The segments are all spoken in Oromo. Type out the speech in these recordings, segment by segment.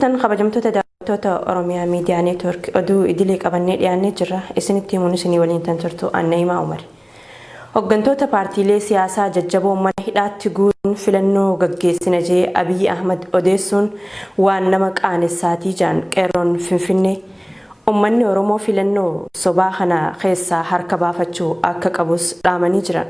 Tan kabajamtoota daawwattoota Oromiyaa Miidiyaa Neetwoork oduu idilee qabannee dhiyaannee jirra. Isinitti himuun isinii waliin tan turtu Annaimaa Umar. Hooggantoota paartiilee siyaasaa jajjaboo mana hidhaatti guuruun filannoo gaggeessina jee Abiy Ahmad odeessuun waan nama qaanessaatii jaan qeerroon Finfinnee uummanni Oromoo filannoo sobaa kana keessaa harka baafachuu akka qabus dhaamanii jiran.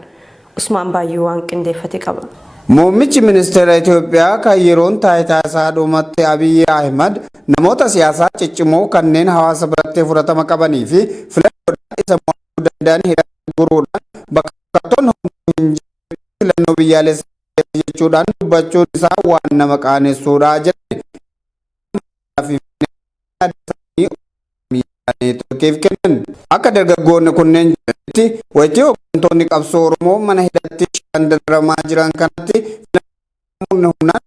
Usmaan Baayyuu waan qindeeffate qaba. Muummichi ministeera Itoophiyaa kan yeroon taayitaa isaa dhumatti Abiy Ahmad namoota siyaasaa ciccimoo kanneen hawaasa biratti fudhatama qabanii fi filannoodhaan isa mo'achuu danda'an hidhatti guuruudhaan bakka filannoo biyyaalessaa jechuudhaan dubbachuun isaa waan nama qaanessuudha jedhe. Akka dargaggoonni kunneen jedhanitti wajjii hooggantoonni qabsoo Oromoo mana hidhatti dararamaa jiran kanatti filannoon humnaan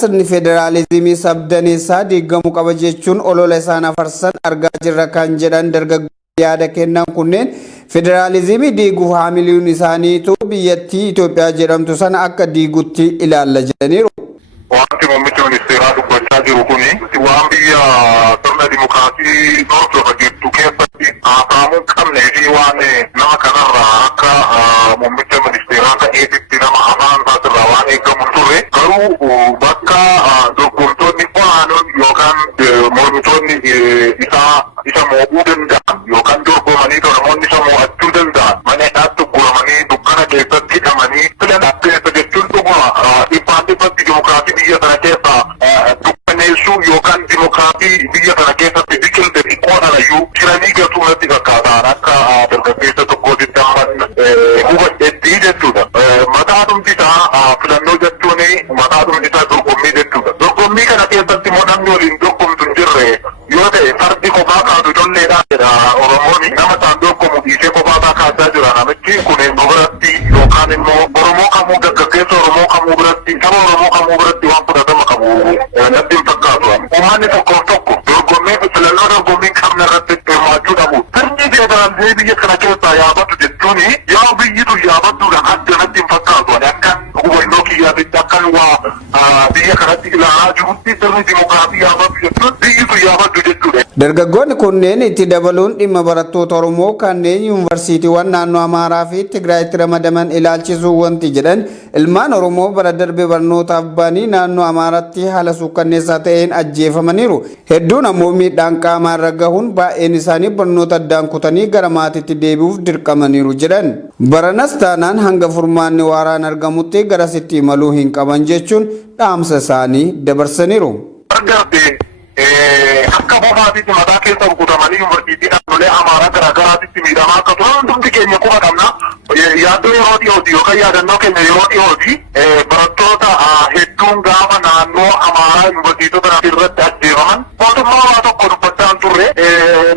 sirni federaalizimii sabdaneessaa diigamuu qaba jechuun olola isaan afarsan argaa jirra kan jedhan dargaggoonni yaada kennan kunneen federaalizimii diiguuf haamiluun isaaniitu biyyattii Itoophiyaa jedhamtu sana akka diigutti ilaalla jedhaniiru. Wanti muummichi ministeeraa dubbachaa jiru kuni waan biyya sirna dimokiraasii hordofa jirtu keessatti haasa'amuu qabnee fi waan nama kanarraa akka muummicha ministeeraa ta'eetitti nama amaan taasirraa waan eegamu turre garuu bakka dorgomtoonni olaanoon yookaan mormitoonni isa mo'uu danda'an yookaan dorgomanii namoonni isa mo'achuu danda'an mana hidhaatti guramanii dukkana keessatti hidhamanii filannoo keessa jechuun dhuguma dhibbaan dhibbatti dimokiraasii biyya kana keessa dukkaneessuu yookaan dimokiraasii biyya kana keessatti biqilte xiqqoodhanayyuu jiranii gatuu natti fakkaataan akka dargaggeessa tokkootitti amman hubadhetti jechuudha. Mataa dhumti isaa filannoo jechuun mataa dhumti isaa dorgommii jechuudha. Dorgommii kana keessatti immoo namni waliin dorgomtu hin jirre yoo ta'e fardi kophaa kaatu ijoolleedhaan jedha Oromoon nama isaan dorgomu dhiisee kophaa kaasaa jira namichi kun biratti yookaan immoo Oromoo kamuu dargaggeessa Oromoo kamuu biratti saba Oromoo kamuu biratti waan fudhatama qabu natti hin fakkaatu. Uummanni tokko dorgommii filannoo dorgommii qabna irratti hirmaachuu dhabu. Sirni federaalii biyya kana keessaa yaabatu jechuun yoo biyyitu yaabattuudhaan adda natti hin fakkaatu. Akka hubannoo kiyyaatitti akkan waa biyya kanatti ilaalaa jirutti sirni dimokiraasii yaabatu jechuun biyyitu yaabattu jechuudha. Dargaggoonni kunneen itti dabaluun dhimma barattoota Oromoo kanneen yuunivarsiitiiwwan naannoo Amaaraa fi Tigraayitti ramadaman ilaalchisuu wanti jedhan ilmaan Oromoo bara darbe barnootaaf ba'anii naannoo Amaaraatti haala suukkanneessaa ta'een ajjeefamaniiru. Hedduun ammoo miidhaan qaamaa irra gahuun baay'een isaanii barnoota addaan kutanii gara maatiitti deebi'uuf dirqamaniiru jedhan. Baranas taanaan hanga furmaanni waaraan argamutti garasitti imaluu hin qaban jechuun dhaamsa isaanii dabarsaniiru. Akka bofaatitti mataa keessa rukutamanii yuunivarsiitii naannolee Amaaraa garaagaraatitti miidhamaa akka turan hundumti keenya quba qabna. Yaaddoo yeroo dhiyooti yookaan yaadannoo keenya yeroo dhiyooti barattoota hedduun gaafa naannoo Amaaraa yuunivarsiitota irratti ajjeefaman mootummaa waa tokko dubbachaa turre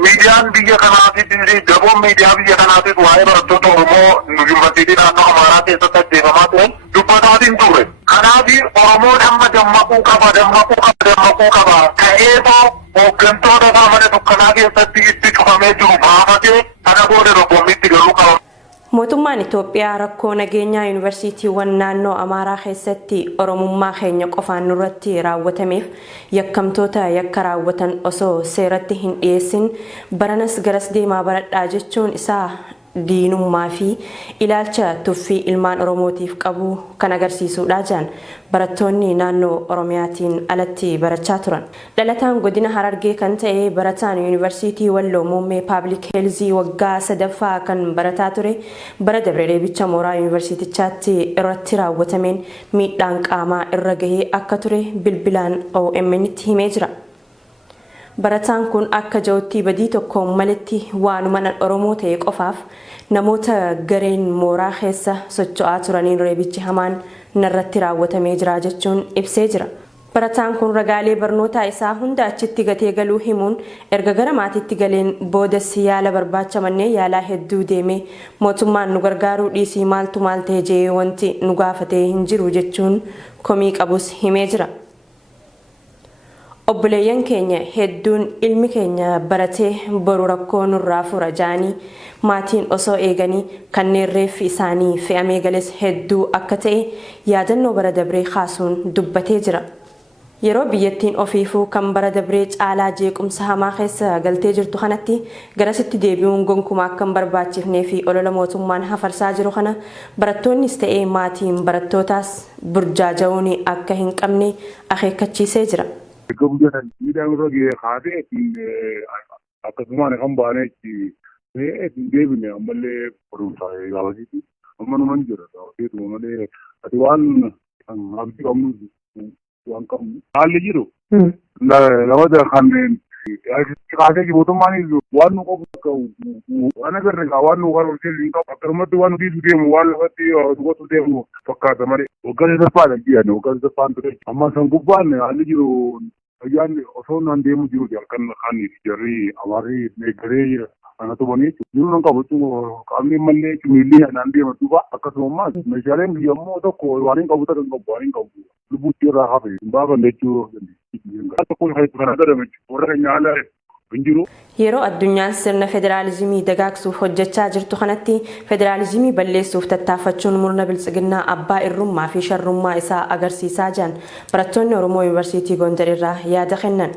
miidiyaan biyya kanaatis daboon miidiyaa biyya kanaatis waa'ee barattoota Oromoo yuunivarsiitii naannoo Amaaraa keessatti ajjeefamaa turan dubbataatiin turre. Kanaaf Oromoon amma dammaquu qaba. Ka'eetoo hooggantoota mana dukkanaa keessatti itti cufamee jiru baafatee kana booda dorgommiitti galuu qaba. Mootummaan Itoophiyaa rakkoo nageenyaa yuunivarsiitiiwwan naannoo Amaaraa keessatti Oromummaa keenya qofaan nurratti raawwatameef yakkamtoota yakka raawwatan osoo seeratti hin dhiyeessin baranas garas deemaa baradhaa jechuun isaa diinummaa fi ilaalcha tuffii ilmaan Oromootiif qabu kan agarsiisudha jedhan barattoonni naannoo Oromiyaatiin alatti barachaa turan. Dhalataan godina Harargee kan ta'e barataan yuunivarsiitii Walloo Muummee Paabliik Heelzii waggaa 3ffaa kan barataa ture bara dabre reebicha mooraa yuunivarsiitichaatti irratti raawwatameen miidhaan qaamaa irra gahee akka ture bilbilaan OMN'tti himee jira. Barataan kun akka jawutti badii tokkoon malitti waanuma Oromoo ta'e qofaaf namoota gareen mooraa keessa socho'aa turaniin reebichi hamaan narratti raawwatamee jira jechuun ibsee jira. Barataan kun ragaalee barnootaa isaa hunda achitti gatee galuu himuun erga gara maatiitti galeen boodas yaala barbaacha manneen yaalaa hedduu deemee mootummaan nu gargaaruu dhiisii maaltu maal ta'e jee wanti nu gaafatee hin jiru jechuun komii qabus himee jira. obboleeyyan keenya hedduun ilmi keenya baratee boru rakkoo nurraa fura jaanii maatiin osoo eeganii kanneen reeffi isaanii fe'amee gales hedduu akka ta'e yaadannoo bara dabree kaasuun dubbatee jira. Yeroo biyyattiin ofiifuu kan bara dabree caalaa jeequmsa hamaa keessa galtee jirtu kanatti garasitti deebi'uun gonkumaa akka hin barbaachifnee fi olola mootummaan hafarsaa jiru kana barattoonnis ta'ee maatiin barattootaas burjaaja'uun akka hin qabne akeekkachiisee jira. Gabujatan midhaan irra gahee kaatee akkasumaan kan baanetti deebine ammallee barumsaa gaafasitti amma numan jira gaafasiitu malee ati waan abdii qabnu waan qabnu haalli jiru lafa kanneen kaatee mootummaan waan nu qabu waan agarre waan nu qabu akkanumatti waan nuti deemu waan lafatti gotu deemu fakkaata malee waggaa saffaadha jiran waggaa saffaan ture amma san gubbaan haalli jiru ayyaanni osoo naan deemu jiru kan jarri amaarri meeggaree jira ana tubanii jiru nan qabatu qaamni mallee miilli naan deema duuba akkasuma meeshaaleen biyyammoo tokko waan hin qabu ta'an qabu waan hin qabu lubbuutti irraa hafe baaban jechuu tokko kana gadame warra nyaala Yeroo addunyaan sirna federaalizimii dagaagsuuf hojjechaa jirtu kanatti federaalizimii balleessuuf tattaafachuun murna biltsiginnaa abbaa irrummaa fi sharrummaa isaa agarsiisaa jiran barattoonni Oromoo Yuunivarsiitii Gondar irraa yaada kennan.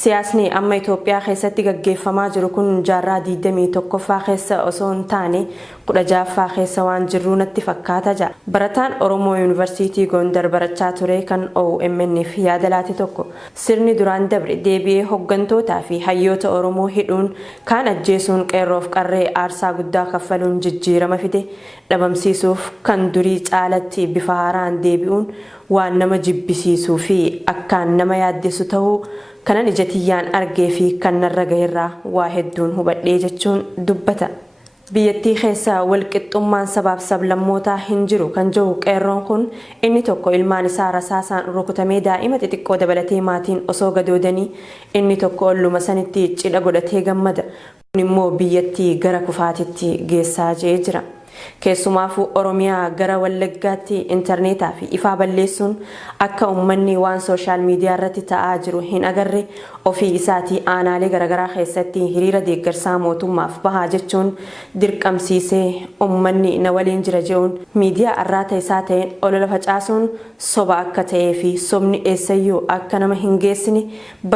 Siyaasni amma Itoophiyaa keessatti gaggeeffamaa jiru kun jaarraa 21ffaa keessa osoo hin taane 16ffaa keessa waan jirru natti fakkaata jedha. Barataan Oromoo Yuunivarsiitii Gondar barachaa ture kan OMN'f yaada laate tokko sirni duraan dabre deebi'ee hoggantootaa fi hayyoota Oromoo hidhuun kaan ajjeesuun qeerroof qarree aarsaa guddaa kaffaluun jijjiirama fide dhabamsiisuuf kan durii caalatti bifa haaraan deebi'uun waan nama jibbisiisuu fi akkaan nama yaaddeessu ta'uu kanan ijatiyyaan argee fi kan narra gaheerraa waa hedduun hubadhee jechuun dubbata. Biyyattii keessa walqixxummaan sabaaf sablammootaa hin jiru kan jiru qeerroon kun inni tokko ilmaan isaa rasaasaan rukutamee daa'ima xixiqqoo dabalatee maatiin osoo gadoodanii inni tokko olluma sanitti cidha godhatee gammada. Kun immoo biyyattii gara kufaatitti geessaa jira. Keessumaafuu Oromiyaa gara Wallaggaatti intarneetaa fi ifaa balleessuun akka uummanni waan sooshaal miidiyaa irratti ta'aa jiru hin agarre ofii isaatii aanaalee garaagaraa keessatti hiriira deeggarsaa mootummaaf bahaa jechuun dirqamsiisee uummanni na waliin jira jechuun miidiyaa arraata isaa ta'een olola facaasuun soba akka ta'ee fi sobni eessayyuu akka nama hin geessine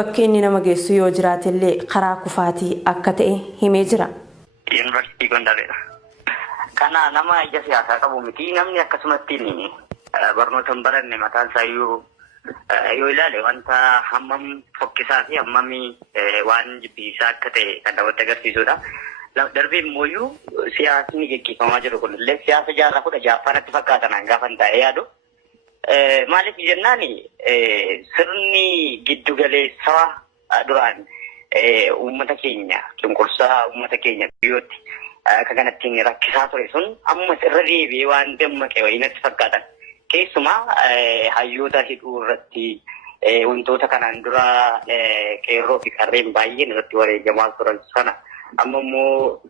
bakki inni nama geessu yoo jiraatillee karaa kufaatii akka ta'e himee jira. Yuunivarsiitii Gondareedha. Kana nama ija siyaasaa qabu miti namni akkasumatti barnoota hin baranne mataan isaa yoo ilaale wanta hammam fokkisaa fi hammam waan jibbisiisaa akka ta'e kan namatti agarsiisudha. Darbee immoo siyaasni gaggeeffamaa jiru kunillee siyaasa jaarraa 16ffaa natti fakkaatan gaafa hin taa'e yaadu. Maaliif jennaan sirni giddugaleessaa duraan uummata keenya cunqursaa uummata keenya biyyootti akka kanatti rakkisaa ture sun ammas irra deebi'ee waan dammaqe wayii natti fakkaatan. Keessumaa hayyoota hidhuu irratti wantoota kanaan dura qeerroo fi qarreen baay'een irratti wareegamaa turan sana amma immoo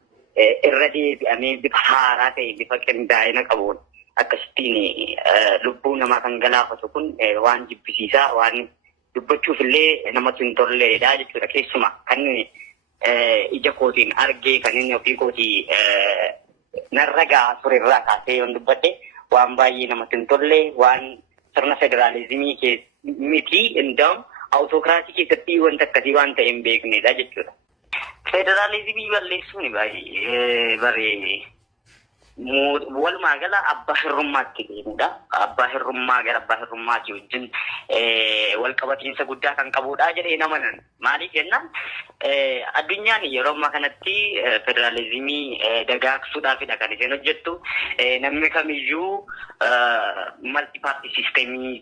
irra deebi'amee bifa haaraa ta'e bifa qindaa'ina qabuun akkasittiin lubbuu namaa kan galaafatu kun waan jibbisiisaa waan dubbachuuf illee namatti hin tolleedha jechuudha. Keessumaa kan ija kootiin argee kan inni ofii kootii narra gahaa ture irraa kaasee yoon dubbadhe waan baay'ee namatti hin tolle waan sirna federaalizimii miti inda'u awutookiraasii keessatti wanta akkasii waan ta'e hin beeknedha jechuudha. Federaalizimii balleessuun baay'ee baree walumaa gala abbaa hirrummaatti deemudha. Abbaa hirrummaa gara abbaa hirrummaatti wajjin walqabatiinsa guddaa kan qabudha jedhee namanan. Maaliif jennaan addunyaan yeroo ammaa kanatti federaalizimii dagaagsuudhaafidha kan isheen hojjettu. Namni kamiyyuu malti paartii siisteemii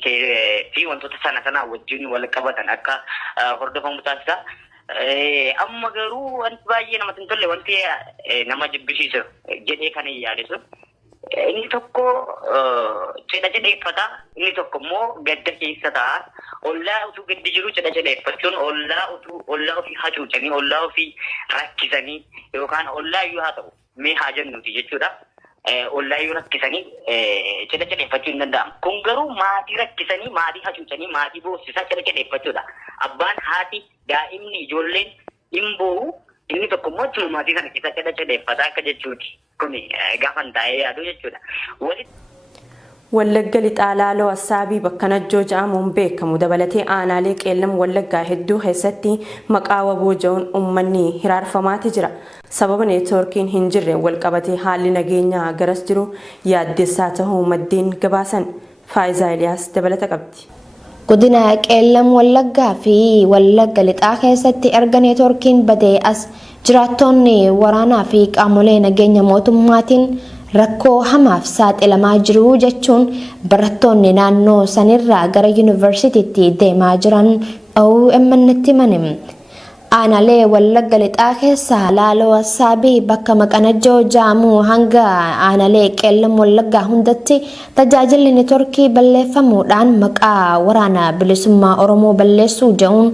fi wantoota sana wajjin wal qabatan akka hordofamu taasisa. Amma garuu wanti baay'ee namatti hin tolle wanti nama jibbisiisu jedhee kan hin yaadu. Inni tokko cidha cidheeffata, inni tokko immoo gadda keessa ta'a. Ollaa utuu gaddi jiru cidha cidheeffachuun ollaa ofii hacuucanii, ollaa ofii rakkisanii yookaan ollaa iyyuu haa ta'u mee haa jennuuti jechuudha. ollaayyuu rakkisanii cidha cidheeffachuu hin danda'amu. Kun garuu maatii rakkisanii, maatii hacuucanii, maatii boosisaa cidha cidheeffachuudha. Abbaan, haati, daa'imni, ijoolleen hin boo'u. Inni tokko immoo achuma maatii sana keessa cidha cidheeffataa akka jechuuti. Kun gaafa taa'ee yaadu jechuudha. Wallagga lixaa Laaloo Assaabii bakka Najjoo jedhamuun beekamu dabalatee aanaalee qeellam Wallaggaa hedduu keessatti maqaa waboo jedhuun uummanni hiraarfamaati jira. Sababa neetwoorkiin hin jirre walqabatee haalli nageenyaa garas jiru yaaddessaa ta'uu maddeen gabaasan. Faayizaa Eliyaas dabalata qabdi. Godina qeellam Wallaggaa fi Wallagga lixaa keessatti erga neetwoorkiin badee as jiraattonni waraanaa fi qaamolee nageenya mootummaatiin rakkoo hamaaf saaxilamaa jiru jechuun barattoonni naannoo sanirraa gara yuunivarsiitiitti deemaa jiran OMN'tti himan. Aanaalee Wallagga lixaa keessaa Laaloo Assaabii bakka Maqanajjoo jedhamu hanga aanaalee qeellam Wallaggaa hundatti tajaajilli neetwoorkii balleeffamuudhaan maqaa waraana bilisummaa Oromoo balleessuu jedhuun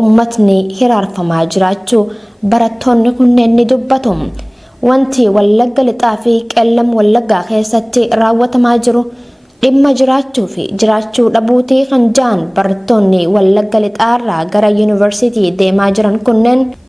uummatni hiraarfamaa jiraachuu barattoonni kunneen ni dubbatu. Wanti Wallagga lixaa fi qeellam Wallaggaa keessatti raawwatamaa jiru dhimma jiraachuu fi jiraachuu dhabuutii kan ja'an barattoonni Wallagga lixaarraa gara yuunivarsiitii deemaa jiran kunneen